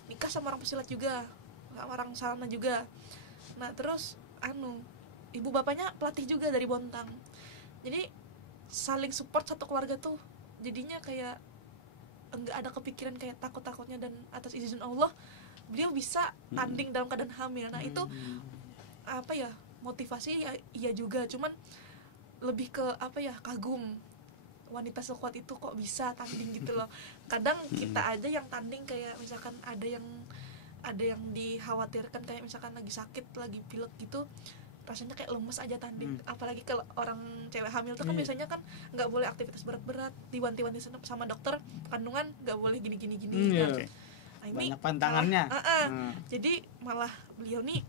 nikah sama orang pesilat juga, sama orang sana juga. Nah terus ibu bapaknya pelatih juga dari Bontang. Jadi saling support satu keluarga tuh, jadinya kayak enggak ada kepikiran kayak takut-takutnya, dan atas izin Allah beliau bisa tanding dalam keadaan hamil. Nah itu apa ya, motivasi ya iya juga, cuman lebih ke apa ya, kagum wanita sekuat itu kok bisa tanding gitu loh. Kadang kita aja yang tanding kayak misalkan ada yang dikhawatirkan, kayak misalkan lagi sakit, lagi pilek gitu, rasanya kayak lemes aja tanding. Apalagi kalau orang cewek hamil tuh kan biasanya kan nggak boleh aktivitas berat-berat, diwanti-wanti sama dokter kandungan, nggak boleh gini kan. Nah, ini banyak pantangannya. Jadi malah beliau nih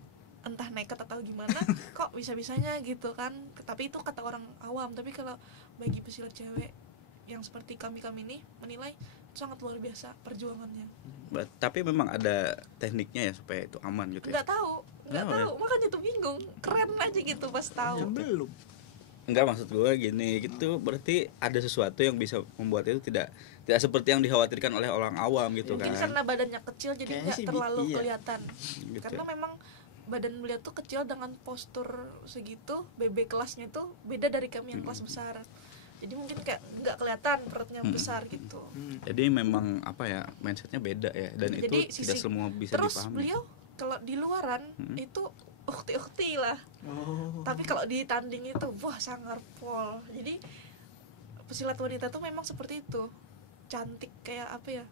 entah nekat atau gimana kok bisa-bisanya gitu kan. Tapi itu kata orang awam. Tapi kalau bagi pesilat cewek yang seperti kami ini menilai sangat luar biasa perjuangannya. Tapi memang ada tekniknya ya supaya itu aman gitu ya? Nggak tahu, makanya tuh bingung. Keren aja gitu pas tahu. Belum. Enggak, maksud gue gini, gitu berarti ada sesuatu yang bisa membuat itu tidak seperti yang dikhawatirkan oleh orang awam gitu. Mungkin kan. karena badannya kecil jadi nggak terlalu kelihatan. Gitu. Karena memang badan beliau tuh kecil dengan postur segitu, BB kelasnya itu beda dari kami yang kelas besar. Jadi mungkin kayak nggak kelihatan perutnya besar gitu. Jadi memang apa ya, mindsetnya beda ya, dan jadi itu tidak semua bisa terus dipahami. Terus beliau kalau di luaran itu ukti lah. Tapi kalau di tanding itu wah sangar pol. Jadi pesilat wanita tuh memang seperti itu, cantik kayak apa ya,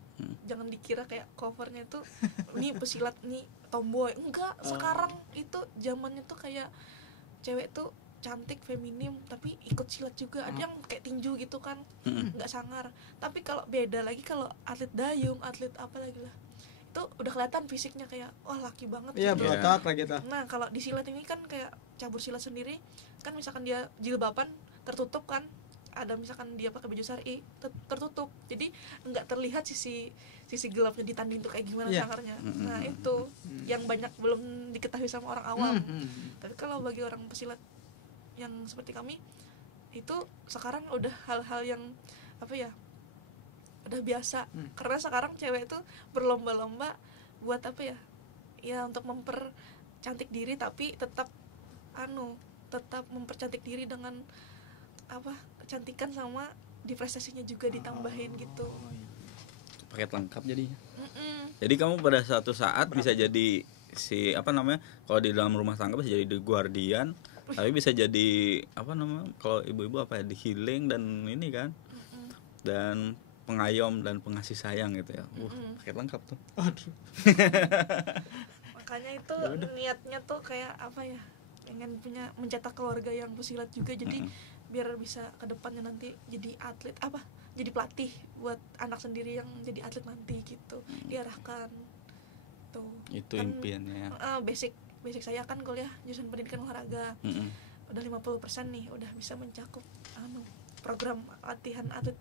jangan dikira kayak covernya tuh ini pesilat nih tomboy, enggak. Sekarang itu zamannya tuh kayak cewek tuh cantik, feminim, tapi ikut silat juga. Ada yang kayak tinju gitu kan, nggak sangar. Tapi kalau beda lagi kalau atlet dayung, atlet apa lagi lah, itu udah kelihatan fisiknya kayak wah laki banget. Iya, berotot lah gitu. Nah kalau di silat ini kan kayak cabur silat sendiri kan, misalkan dia jilbaban tertutup kan, ada misalkan dia pakai baju syar'i tertutup, jadi nggak terlihat sisi gelapnya di tanding itu kayak gimana sangarnya. Nah itu yang banyak belum diketahui sama orang awam. Tapi kalau bagi orang pesilat yang seperti kami itu sekarang udah hal-hal yang apa ya, udah biasa. Karena sekarang cewek itu berlomba-lomba buat apa ya, ya untuk mempercantik diri, tapi tetap mempercantik diri dengan apa, kecantikan sama di prestasinya juga ditambahin gitu. Paket lengkap jadinya. Jadi kamu pada suatu saat bisa jadi si apa namanya, kalau di dalam rumah tangga bisa jadi the guardian, tapi bisa jadi apa namanya, kalau ibu-ibu apa ya, di healing dan ini kan. dan pengayom dan pengasih sayang gitu ya. Paket lengkap tuh. Aduh. Makanya itu niatnya tuh kayak apa ya, pengen punya mencetak keluarga yang pesilat juga, jadi biar bisa ke depannya nanti jadi atlet jadi pelatih buat anak sendiri yang jadi atlet nanti gitu, diarahkan tuh. Itu kan, impiannya ya. Basic saya kan kuliah jurusan pendidikan olahraga. Udah 50% nih, udah bisa mencakup program latihan atlet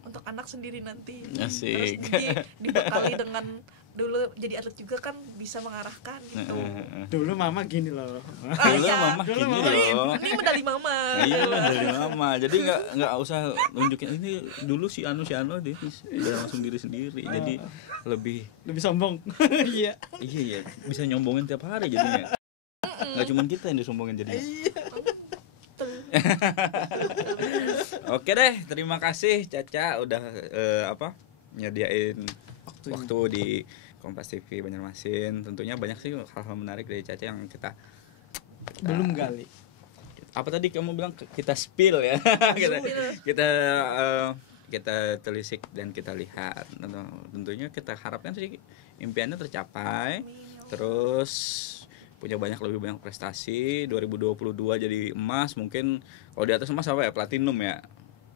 untuk anak sendiri nanti. Asik. Terus dibekali dengan dulu jadi atlet juga kan bisa mengarahkan gitu. Dulu mama gini loh. Dulu mama gini loh. Ini medali mama. Iya, medali mama. Jadi nggak usah nunjukin ini dulu si Anu dia udah langsung diri sendiri. Jadi lebih sombong. Iya. Iya, bisa nyombongin tiap hari jadinya. Nggak cuma kita yang disombongin jadinya. Oke deh, terima kasih Caca udah nyediain waktu di Kompas TV Banjarmasin. Tentunya banyak sih hal-hal menarik dari Caca yang kita belum gali. Apa tadi kamu bilang kita spill ya? kita telisik dan kita lihat. Tentunya kita harapkan sih impiannya tercapai. Terus punya lebih banyak prestasi. 2022 jadi emas, mungkin kalau di atas emas apa ya, platinum ya.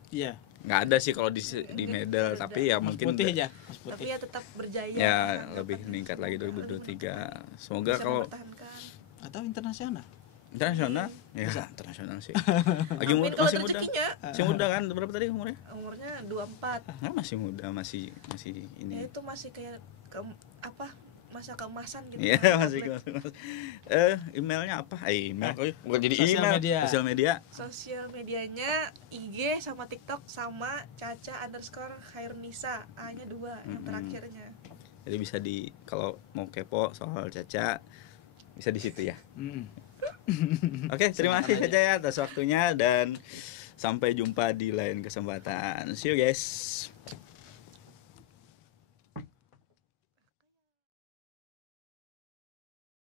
Iya. Nggak ada sih kalau di medal, tapi ya mas mungkin putih aja. Tapi ya tetap berjaya. Ya lebih meningkat lagi 2023. Semoga bisa kalau atau internasional. Internasional? Ya, internasional sih. Lagi muda, masih muda. Rezekinya. Masih muda kan? Berapa tadi umurnya? Umurnya 24. Nah, masih muda, masih ini. Ya itu masih kayak masa keemasan gitu. Iya, masih keemasan. Emailnya apa? Email. Bukan jadi email. Sosial medianya IG sama TikTok sama Caca_Khairunisa. A-nya 2 yang terakhirnya. Jadi bisa kalau mau kepo soal Caca bisa di situ ya. Oke, terima kasih Caca ya atas waktunya dan sampai jumpa di lain kesempatan. See you guys.